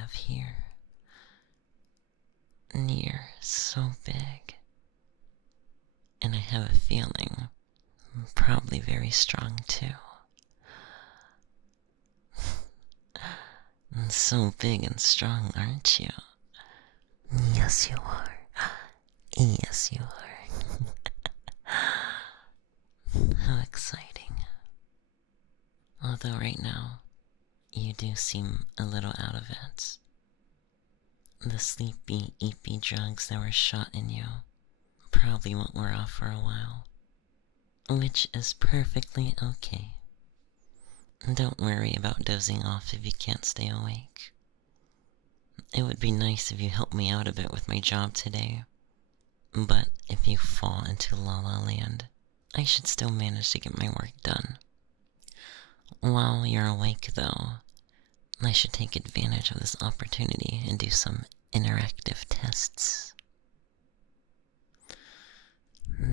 have here. You're so big. And I have a feeling, probably very strong too. So big and strong, aren't you? Yes, you are. Yes, you are. How exciting. Although right now, you do seem a little out of it. The sleepy, eepy drugs that were shot in you probably won't wear off for a while. Which is perfectly okay. Don't worry about dozing off if you can't stay awake. It would be nice if you helped me out a bit with my job today. But if you fall into La La Land, I should still manage to get my work done. While you're awake, though, I should take advantage of this opportunity and do some interactive tests.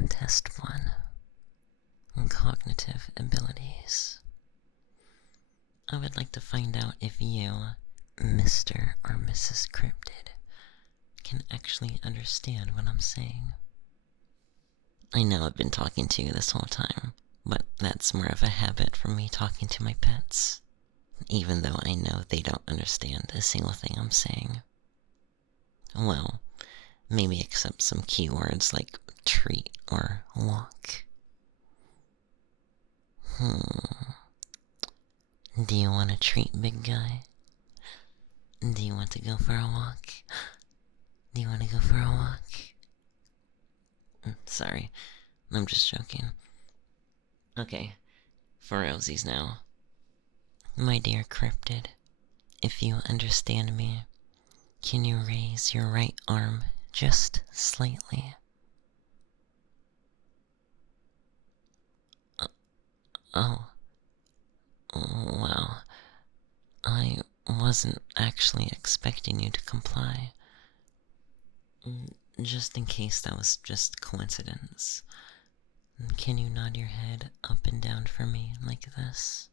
Test 1. Cognitive abilities. I would like to find out if you, Mr. or Mrs. Cryptid, can actually understand what I'm saying. I know I've been talking to you this whole time, but that's more of a habit from me talking to my pets, even though I know they don't understand a single thing I'm saying. Well, maybe except some keywords like treat or walk. Do you want a treat, big guy? Do you want to go for a walk? Do you want to go for a walk? Sorry, I'm just joking. Okay, for realsies now. My dear cryptid, if you understand me, can you raise your right arm just slightly? Oh. Wow. I wasn't actually expecting you to comply. Just in case that was just coincidence. Can you nod your head up and down for me like this?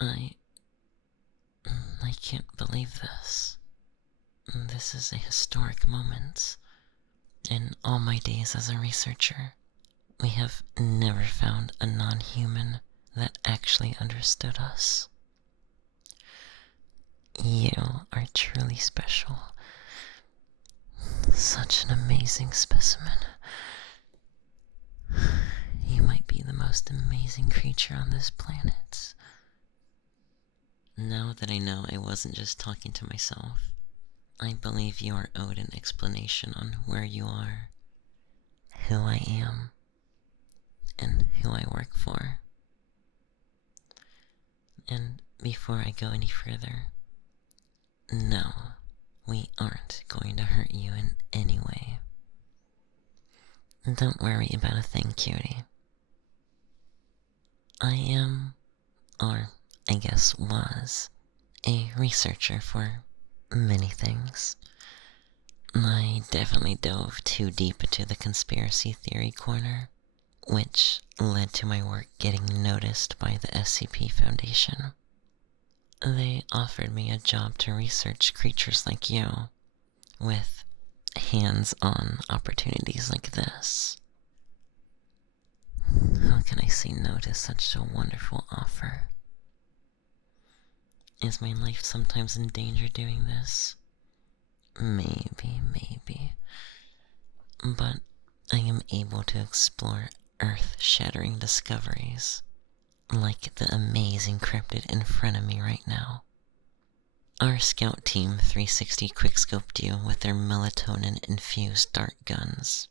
I can't believe this. This is a historic moment. In all my days as a researcher, we have never found a non-human that actually understood us. You are truly special. Such an amazing specimen. You might be the most amazing creature on this planet. Now that I know I wasn't just talking to myself, I believe you are owed an explanation on where you are, who I am, and who I work for. And before I go any further, no, we aren't going to hurt you in any way. Don't worry about a thing, cutie. I am, or I guess was, a researcher for many things. I definitely dove too deep into the conspiracy theory corner, which led to my work getting noticed by the SCP Foundation. They offered me a job to research creatures like you, with hands-on opportunities like this. How can I say no to such a wonderful offer? Is my life sometimes in danger doing this? Maybe. But I am able to explore earth-shattering discoveries, like the amazing cryptid in front of me right now. Our scout team 360 quickscoped you with their melatonin-infused dart guns.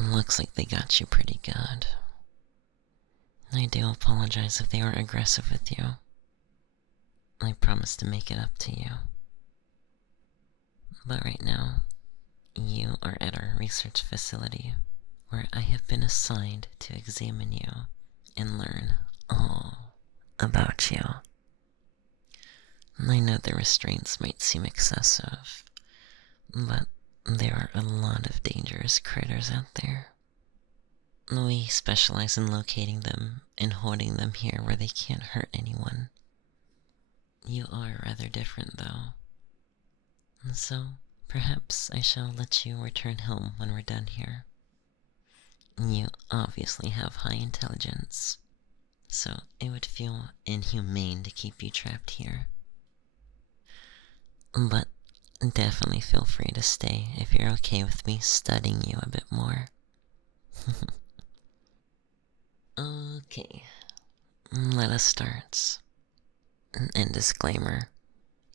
Looks like they got you pretty good. I do apologize if they were aggressive with you. I promise to make it up to you. But right now, you are at our research facility, where I have been assigned to examine you and learn all about you. I know the restraints might seem excessive, but there are a lot of dangerous critters out there. We specialize in locating them and holding them here where they can't hurt anyone. You are rather different, though. So, perhaps I shall let you return home when we're done here. You obviously have high intelligence, so it would feel inhumane to keep you trapped here. But definitely feel free to stay if you're okay with me studying you a bit more. Okay, let us start. And disclaimer,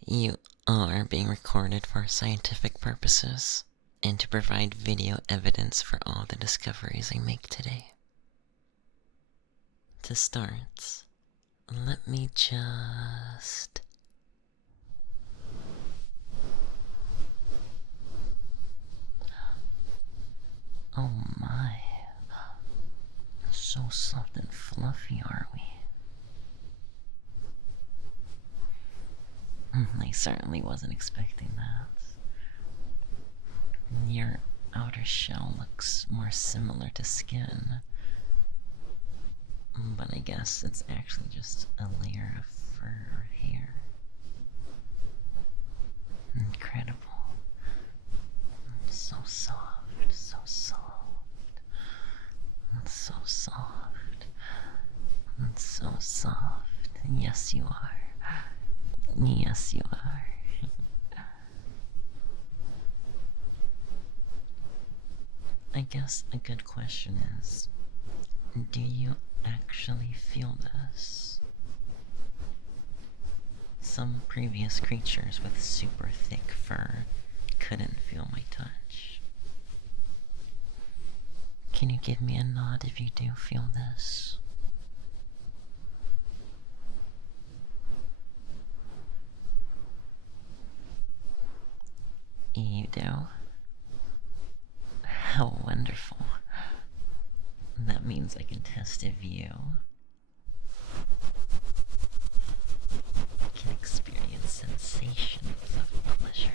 you are being recorded for scientific purposes and to provide video evidence for all the discoveries I make today. To start, let me just... Oh my. So soft and fluffy, are we? I certainly wasn't expecting that. Your outer shell looks more similar to skin, but I guess it's actually just a layer of fur or hair. Incredible. So soft, so soft. So soft. So soft. Yes, you are. Yes, you are. I guess a good question is, do you actually feel this? Some previous creatures with super thick fur couldn't feel my touch. Can you give me a nod if you do feel this? You do? How wonderful. That means I can test if you can experience sensations of pleasure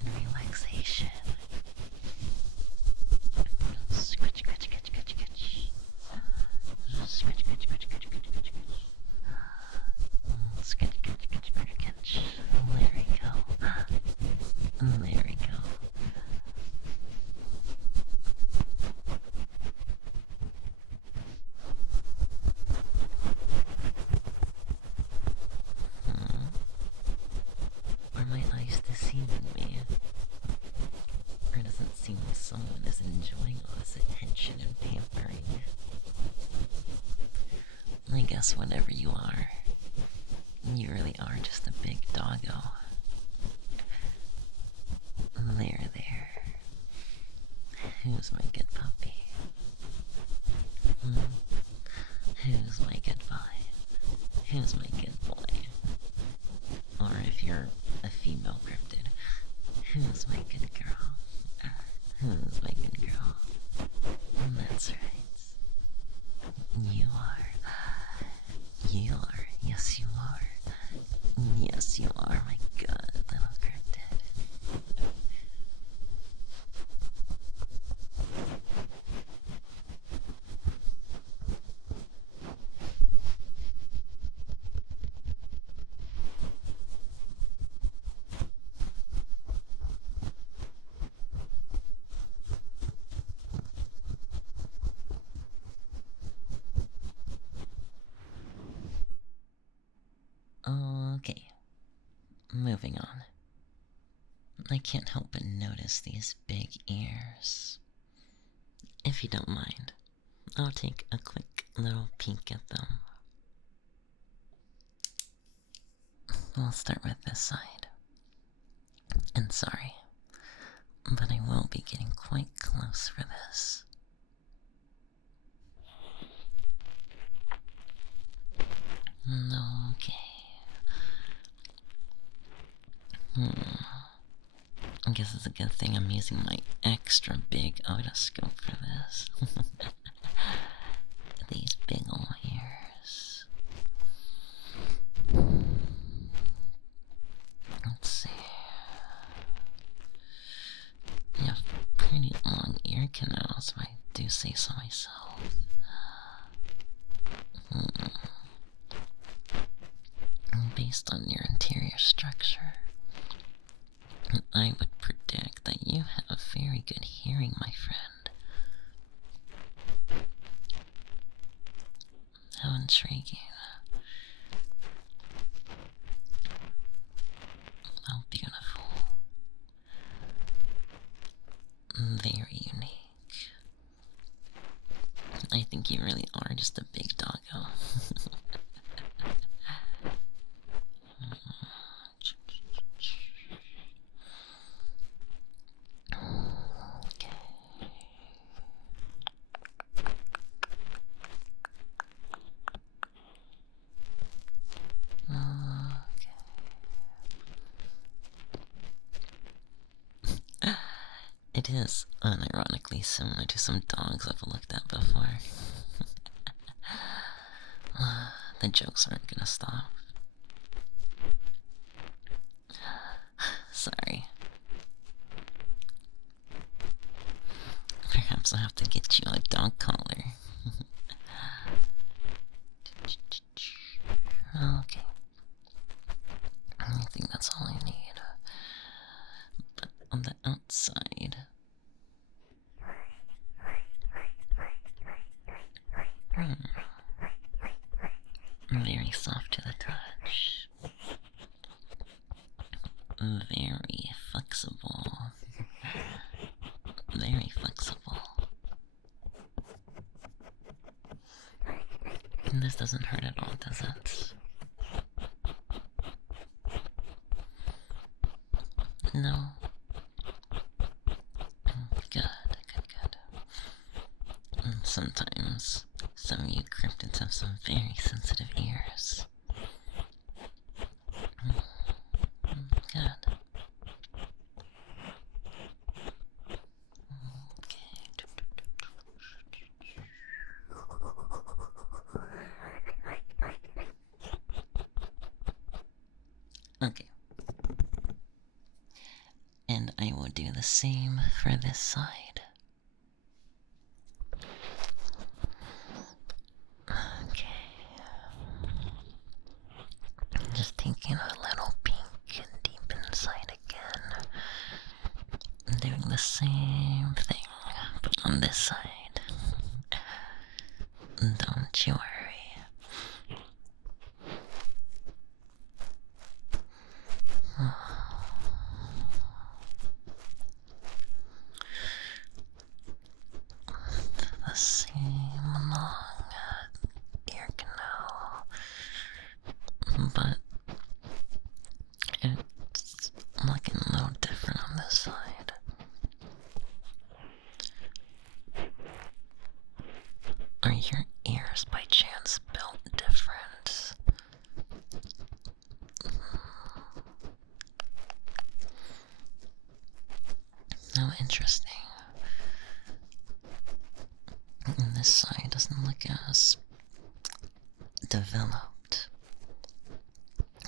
and relaxation. Scratch, scratch, scratch, scratch, scratch. Scratch, scratch, scratch, scratch, scratch, scratch. Scratch, scratch, scratch, scratch, scratch. There we go. There we go. Are my eyes deceiving me? Or does it seem like someone is enjoying all this attention and pampering? I guess whatever you are, you really are just a big doggo. There. Who's my good puppy? Who's my good boy? Who's my good boy? Or if you're a female cryptid, who's my good girl? Who's my good girl? That's right. You are. You are. Yes, you are. Yes, you are my good little cryptid. Okay, moving on. I can't help but notice these big ears. If you don't mind, I'll take a quick little peek at them. We'll start with this side. And sorry, but I will be getting quite close for this. Okay. I guess it's a good thing I'm using my extra big otoscope for this. These big ol' ears. Let's see. You have pretty long ear canals, if I do say so myself. Based on your interior structure, I would predict that you have very good hearing, my friend. How intriguing. How beautiful. Very unique. I think you really are just a big doggo. It is unironically similar to some dogs I've looked at before. The jokes aren't gonna stop. Sorry. Perhaps I'll have to get you a dog collar. Okay. I think that's all I need. But on the outside... Very soft to the touch. Very flexible. Very flexible. And this doesn't hurt at all, does it? No. Good. Sometimes some of you cryptids have some very sensitive ears. Good. Okay. And I will do the same for this side. Okay. Just taking a little peek deep inside again. Doing the same thing, but on this side. Don't you worry. The same long ear canal, but it's looking a little different on this side. Are your ears by chance built different? How interesting. This side doesn't look as developed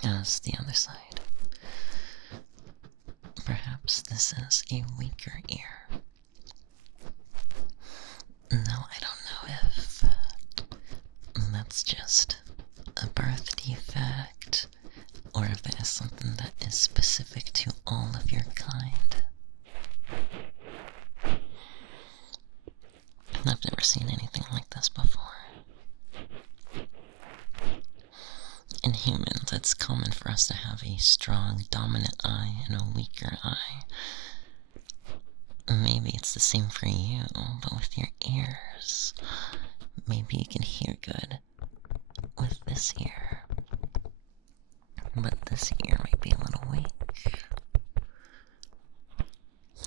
as the other side. Perhaps this is a weaker ear. No, I don't know if that's just a birth defect or if it is something that is specific to all of your kind. I've never seen anything like this before. In humans, it's common for us to have a strong dominant eye and a weaker eye. Maybe it's the same for you, but with your ears. Maybe you can hear good with this ear. But this ear might be a little weak.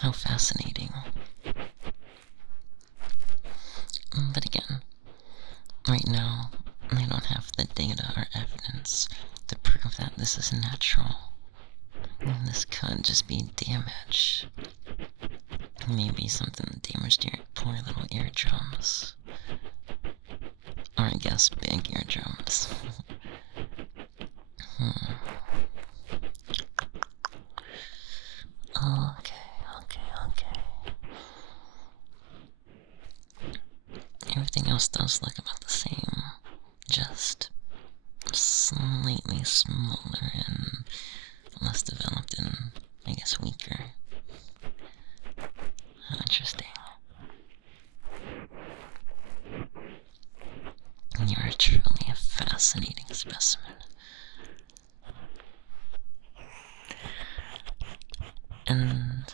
How fascinating. But again, right now, I don't have the data or evidence to prove that this is natural. This could just be damage. Maybe something damaged your poor little eardrums. Or I guess big eardrums. Okay. Everything else does look about the same. Just slightly smaller and less developed and, I guess, weaker. Interesting. You're truly a fascinating specimen. And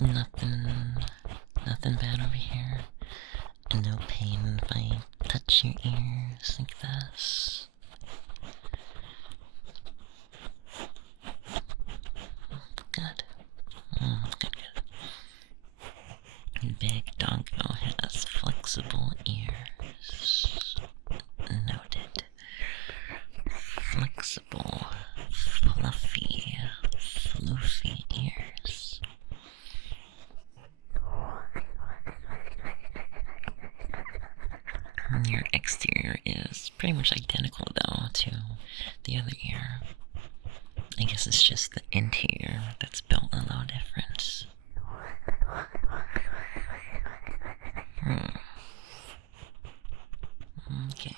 nothing bad over here. And no pain if I touch your ears like this. Good. Good. Big doggo has flexible ears. Noted. Flexible, fluffy, floofy ears. Your exterior is pretty much identical, though, to the other ear. I guess it's just the interior that's built a little different. Okay.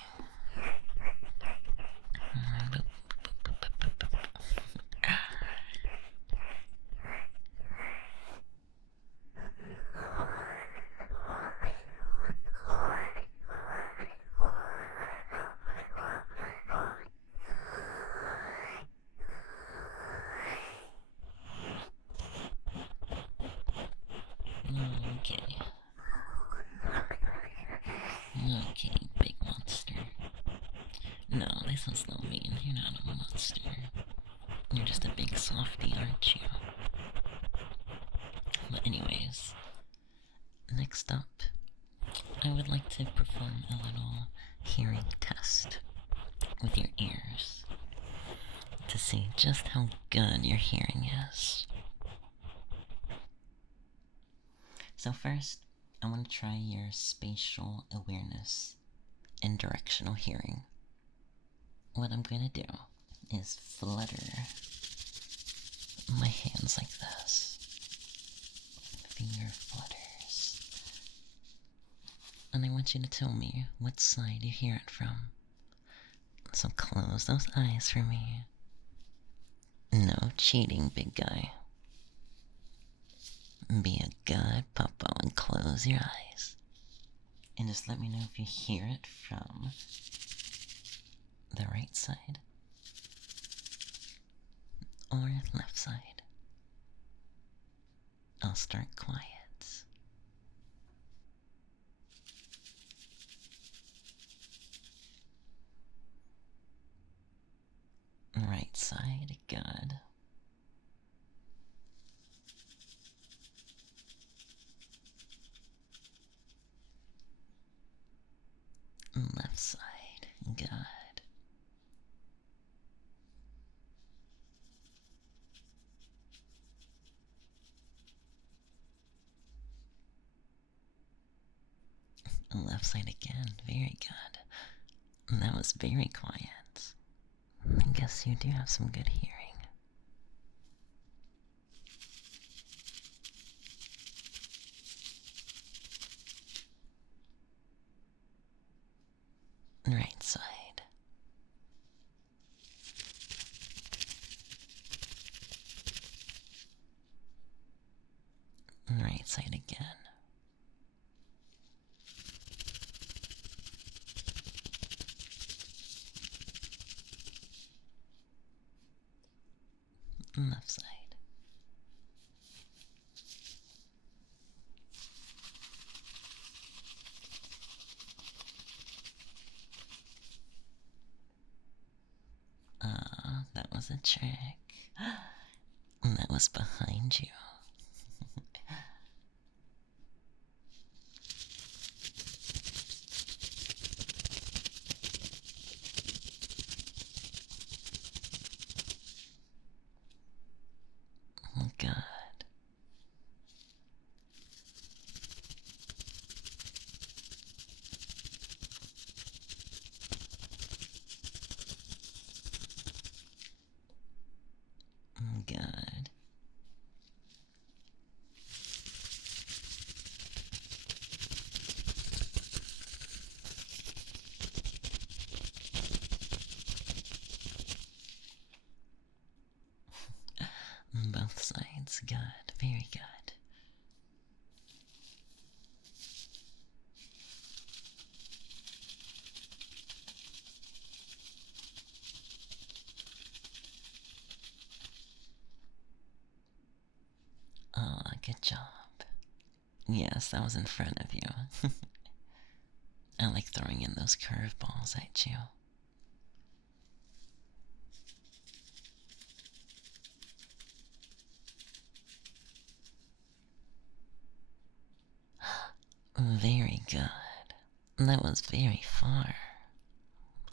Okay, big monster. No, this one's no mean. You're not a monster. You're just a big softy, aren't you? But anyways, next up, I would like to perform a little hearing test with your ears to see just how good your hearing is. So first, I want to try your spatial awareness and directional hearing. What I'm going to do is flutter my hands like this. Finger flutters. And I want you to tell me what side you hear it from. So close those eyes for me. No cheating, big guy. Be a good puppo and close your eyes. And just let me know if you hear it from the right side or left side. I'll start quiet. Right side, good. Left side, good. Left side again, very good. That was very quiet. I guess you do have some good hearing. Right side. Right side again. Left side. That was a trick. That was behind you. Good. Good. job. Yes, that was in front of you. I like throwing in those curveballs at you. Very good. That was very far.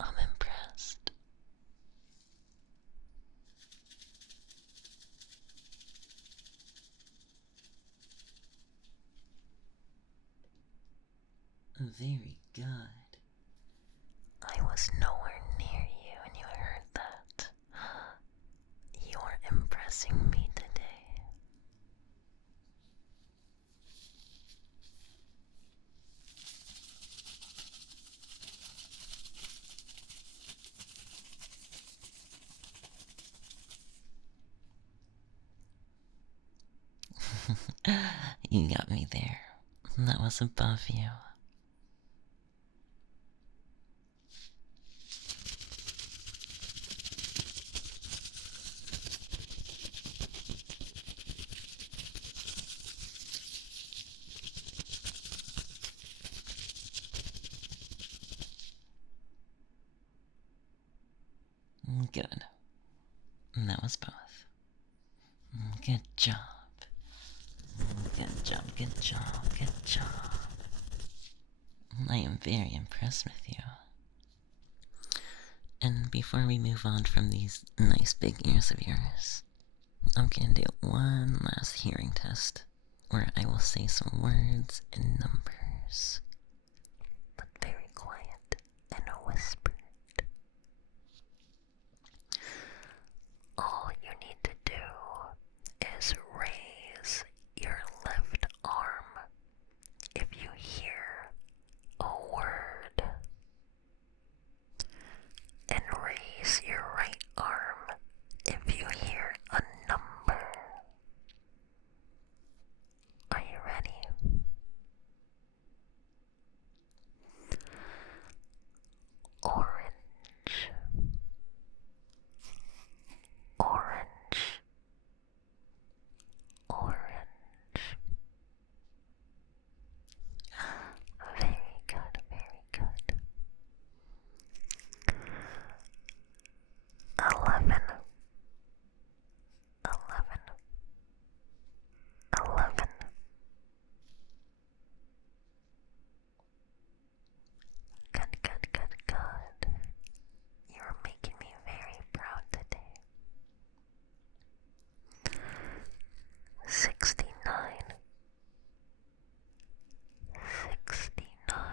I'm impressed. Very good. I was nowhere near you and you heard that. You're impressing me today. You got me there. That was above you. Good. That was both. Good job. Good job, good job, good job. I am very impressed with you. And before we move on from these nice big ears of yours, I'm gonna do one last hearing test where I will say some words and numbers, but very quiet and whispered. All you need to do is raise your left arm if you hear a word, and raise your right arm if you hear a number. Are you ready? Orange, orange, orange. Very good, very good. 11, 11, 11. Good, good, good, good. You're making me very proud today. 69, 69,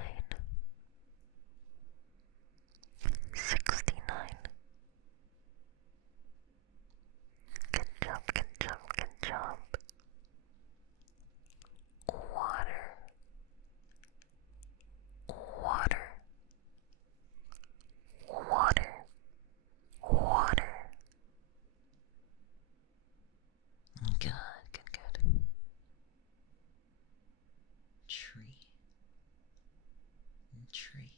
69. Good job, good job, good job. Water, water, water, water. Good, good, good. Tree, tree,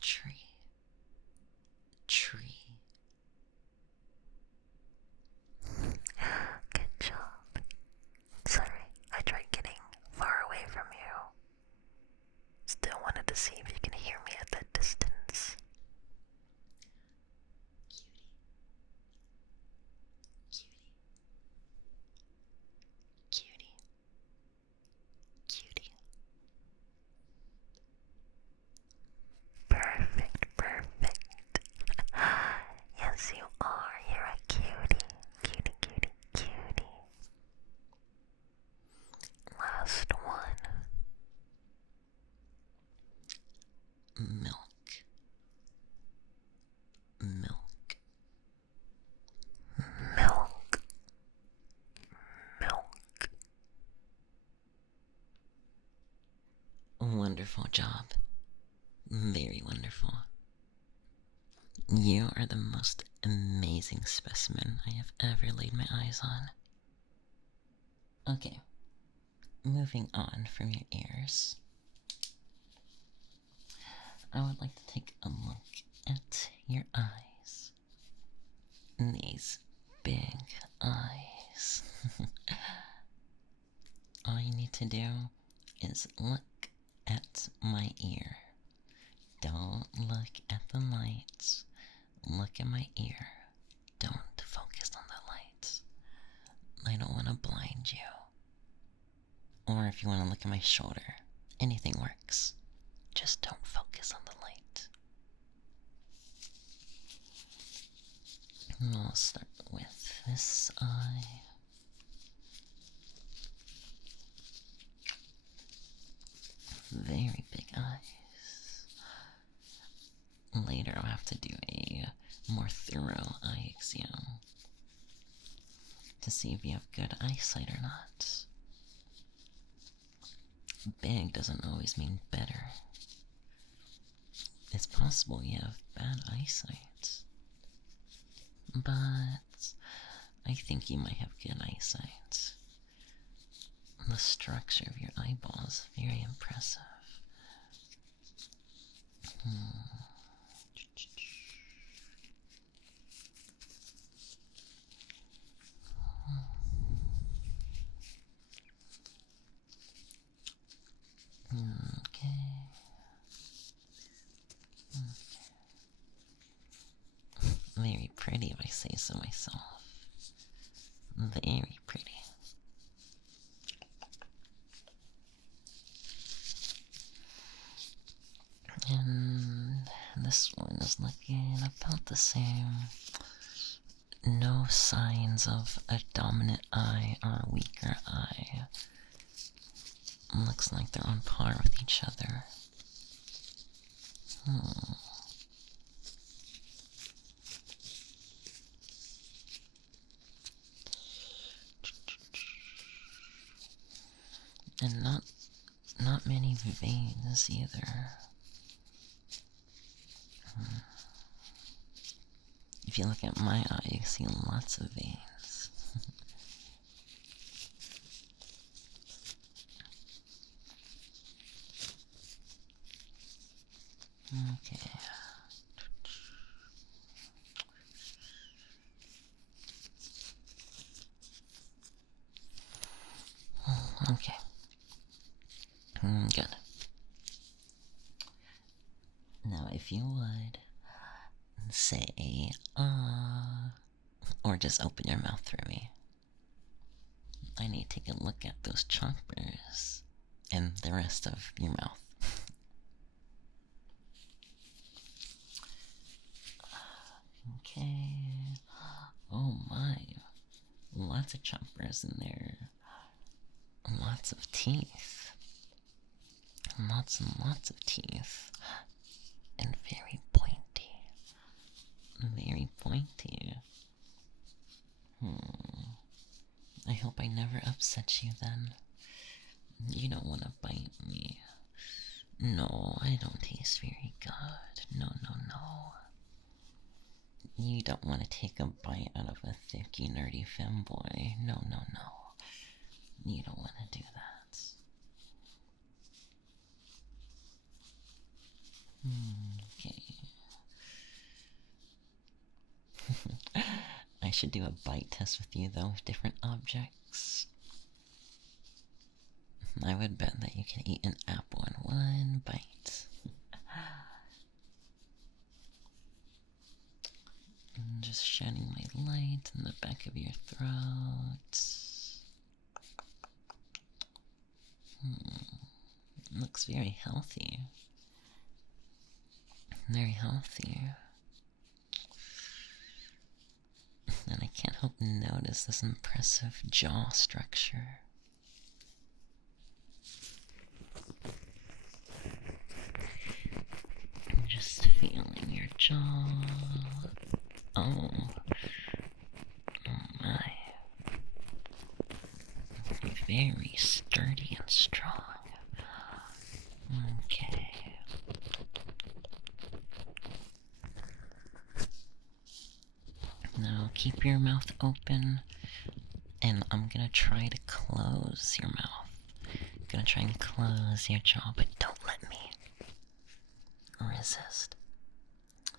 tree, tree. Good job. Sorry, I tried getting far away from you. Still wanted to see if you can hear me at that distance. Cutie, cutie, cutie. Perfect, perfect. Yes, you are. You're a cutie. Cutie, cutie, cutie. Last one. Milk, milk, milk, milk. Wonderful job. Very wonderful. You are the most amazing specimen I have ever laid my eyes on. Okay, moving on from your ears, I would like to take a look at your eyes. These big eyes. eyes. All you need to do is look at my ear. Don't look at the lights. Look at my ear. Don't focus on the lights. I don't want to blind you. Or if you want to look at my shoulder, anything works. Just don't focus on the light. And I'll start with this eye. Very big eyes. Later I'll have to do a more thorough eye exam to see if you have good eyesight or not. Big doesn't always mean better. It's possible you have bad eyesight, but I think you might have good eyesight. The structure of your eyeball is very impressive. Okay. Very pretty if I say so myself. Very pretty. And this one is looking about the same. No signs of a dominant eye or a weaker eye. Looks like they're on par with each other. And not many veins either. If you look at my eye, you see lots of veins. Okay. Okay. Good. Now, if you would say, or just open your mouth for me. I need to take a look at those chompers and the rest of your mouth. Okay. Oh my. Lots of chompers in there. Lots of teeth. Lots and lots of teeth. And very pointy. Very pointy. I hope I never upset you then. You don't want to bite me. No, I don't taste very good. No, no, no. You don't want to take a bite out of a thicky, nerdy femboy. No, no, no. You don't want to do that. Okay. I should do a bite test with you, though, with different objects. I would bet that you can eat an apple in one bite. And just shining my light in the back of your throat. Looks very healthy. Very healthy. And I can't help notice this impressive jaw structure. I'm just feeling your jaw. Oh my. Very sturdy and strong. Okay. Now keep your mouth open, and I'm gonna try to close your mouth. I'm gonna try and close your jaw, but don't let me resist.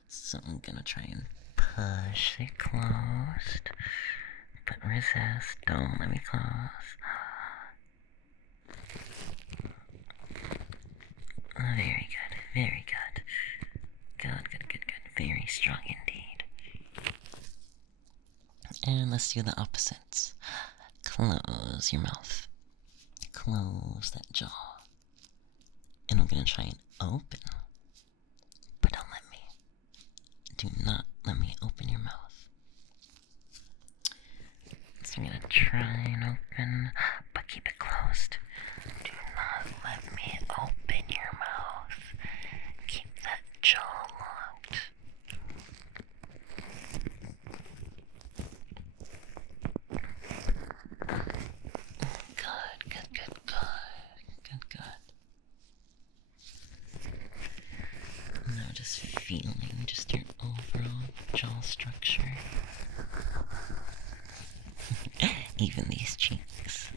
So I'm gonna try and push it closed. but resist. Don't let me close. Very good, very good. Good, good, good, good. Very strong indeed. And let's do the opposites. Close your mouth. Close that jaw. And I'm gonna try and open. But don't let me. Do not let me open your mouth. So I'm gonna try and open, but keep it closed. Do not let me open your mouth. Keep that jaw locked. Good, good, good, good, good, good. Now just feeling just your overall jaw structure. Even these cheeks.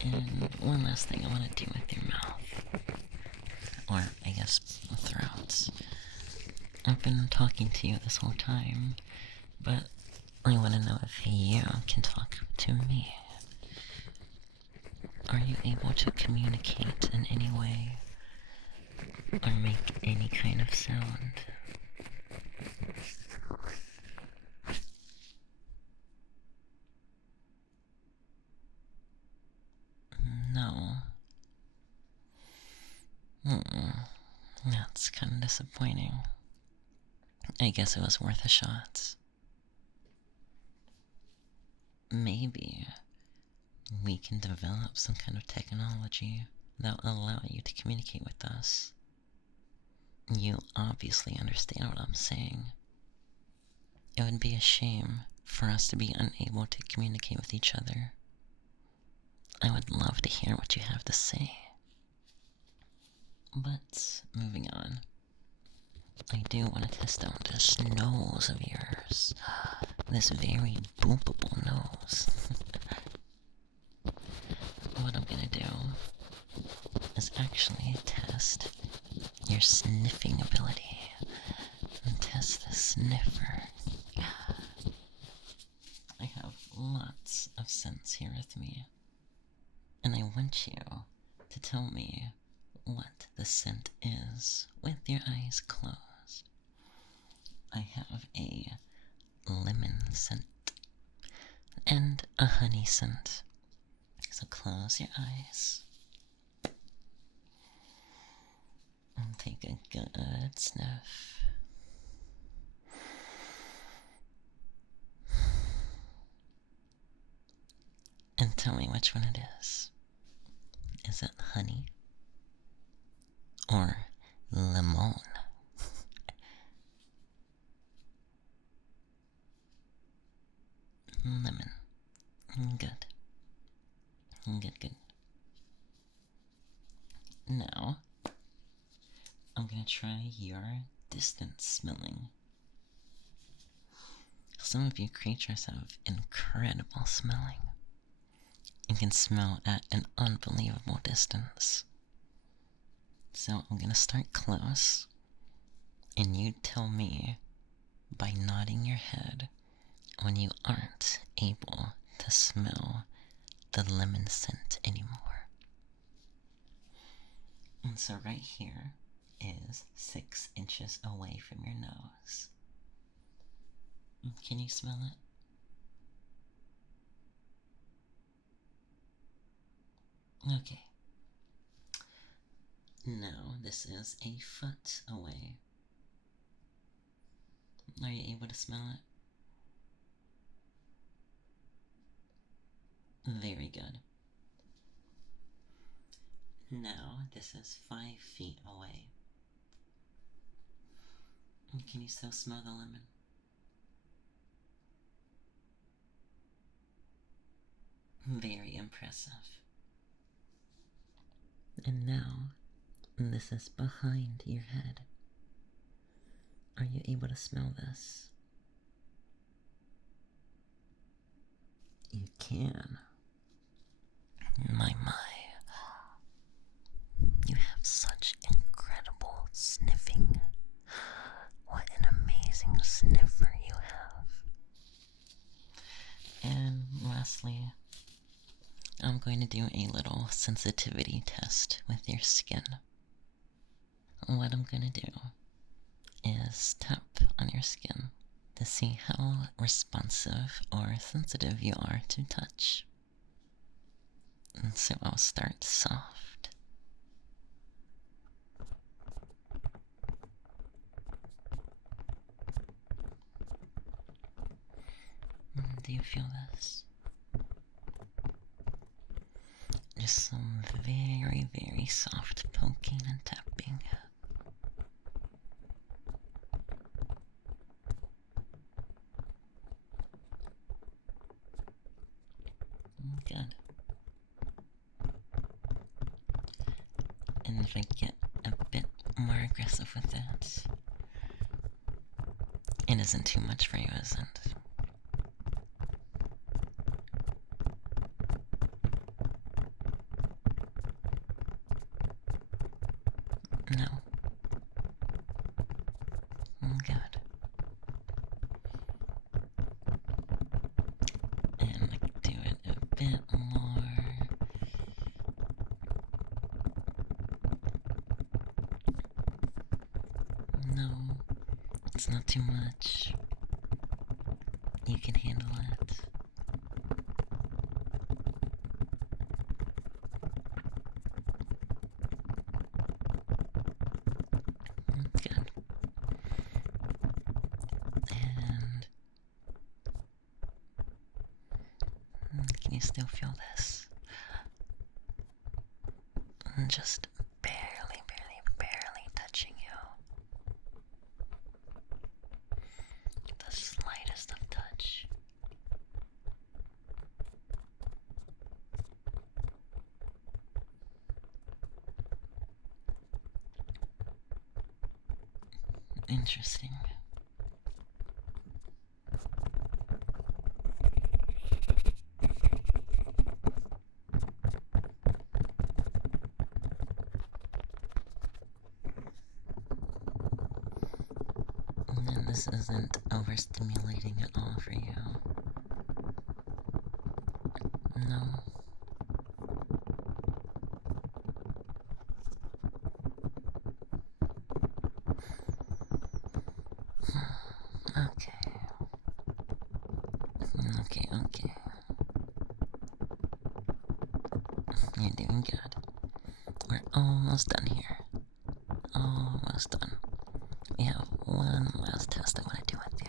And one last thing I want to do with your mouth, or I guess throats. I've been talking to you this whole time, but I want to know if you can talk to me. Are you able to communicate in any way, or make any kind of sound? No. That's kind of disappointing. I guess it was worth a shot. Maybe we can develop some kind of technology that will allow you to communicate with us. You obviously understand what I'm saying. It would be a shame for us to be unable to communicate with each other. I would love to hear what you have to say. But, moving on. I do want to test out this nose of yours. This very boopable nose. What I'm gonna do is actually test your sniffing ability. And test the sniffer. I have lots of scents here with me. And I want you to tell me what the scent is with your eyes closed. I have a lemon scent and a honey scent. So close your eyes and take a good sniff. And tell me which one it is. Is it honey or lemon? Lemon. Good. Good, good. Now, I'm gonna try your distance smelling. Some of you creatures have incredible smelling. You can smell at an unbelievable distance. So I'm gonna start close, and you tell me by nodding your head when you aren't able to smell the lemon scent anymore. And so right here is 6 inches away from your nose. Can you smell it? Okay. Now this is a foot away. Are you able to smell it? Very good. Now this is 5 feet away. Can you still smell the lemon? Very impressive. And now, this is behind your head. Are you able to smell this? You can. My. You have such incredible sniffing. What an amazing sniffer you have. And lastly, I'm going to do a little sensitivity test with your skin. What I'm going to do is tap on your skin to see how responsive or sensitive you are to touch. And so I'll start soft. Do you feel this? Just some very, very soft poking and tapping. Good. And if I get a bit more aggressive with it, it isn't too much for you, is it? No. Good. And I can do it a bit more. No, it's not too much. You can handle it. Good. And can you still feel this? Just barely, barely, barely touching you. The slightest of touch. Interesting. And this isn't overstimulating at all for you. No. Okay. Okay. You're doing good. We're almost done here. Almost done. We have one last test I want to do with you.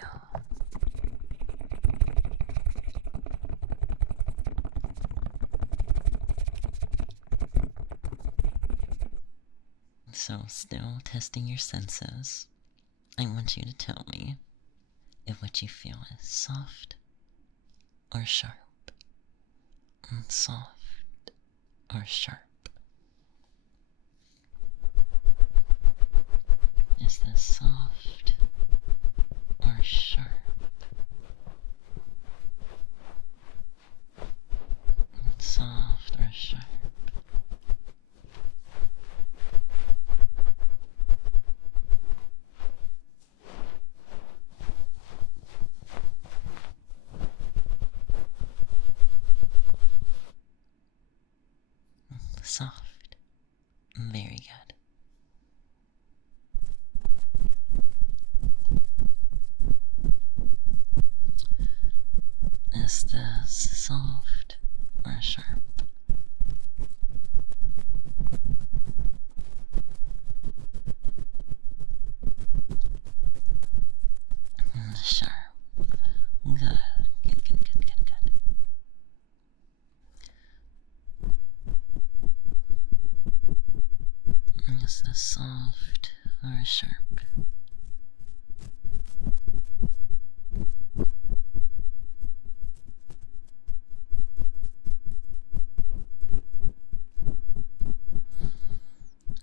So, still testing your senses, I want you to tell me if what you feel is soft or sharp. Soft or sharp. Is this soft or sharp? Soft or sharp? Soft. Very good. Is this soft or sharp? Sharp. Good. Is this soft or sharp?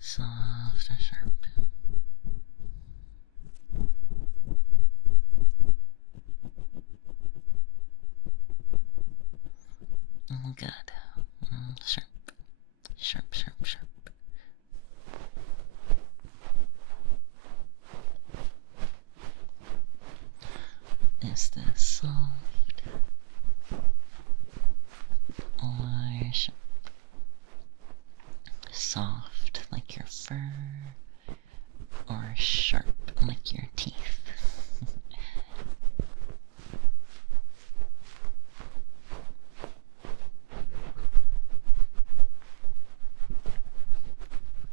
Soft or sharp? sharp. Soft like your fur, or sharp like your teeth.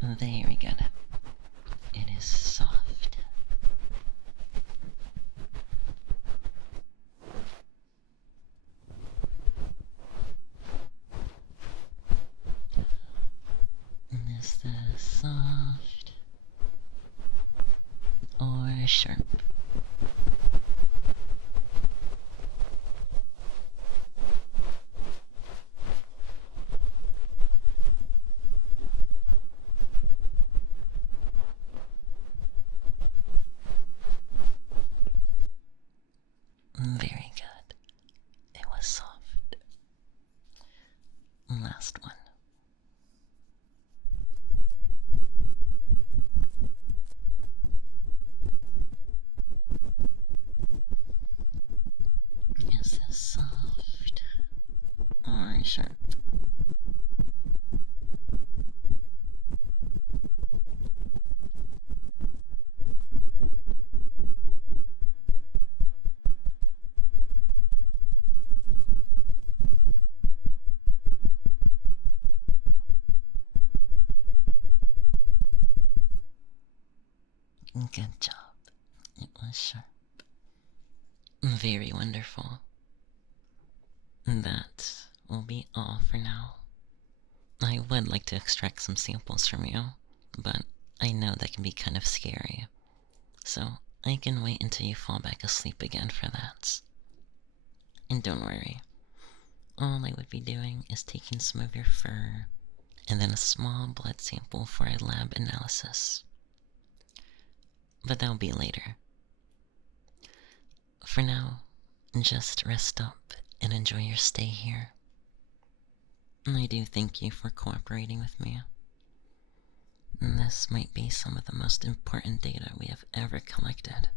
Very good. It is soft. Is this soft or sharp? Very good. It was soft. Last one. Is this soft or sharp? Good job. It was sharp. Very wonderful. That will be all for now. I would like to extract some samples from you, but I know that can be kind of scary. So I can wait until you fall back asleep again for that. And don't worry. All I would be doing is taking some of your fur and then a small blood sample for a lab analysis. But that'll be later. For now, just rest up and enjoy your stay here. I do thank you for cooperating with me. This might be some of the most important data we have ever collected.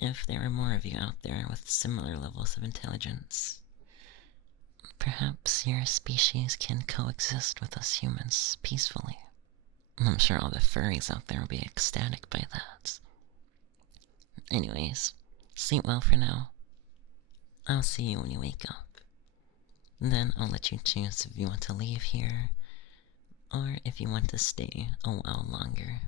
If there are more of you out there with similar levels of intelligence, perhaps your species can coexist with us humans peacefully. I'm sure all the furries out there will be ecstatic by that. Anyways, sleep well for now. I'll see you when you wake up. Then I'll let you choose if you want to leave here, or if you want to stay a while longer.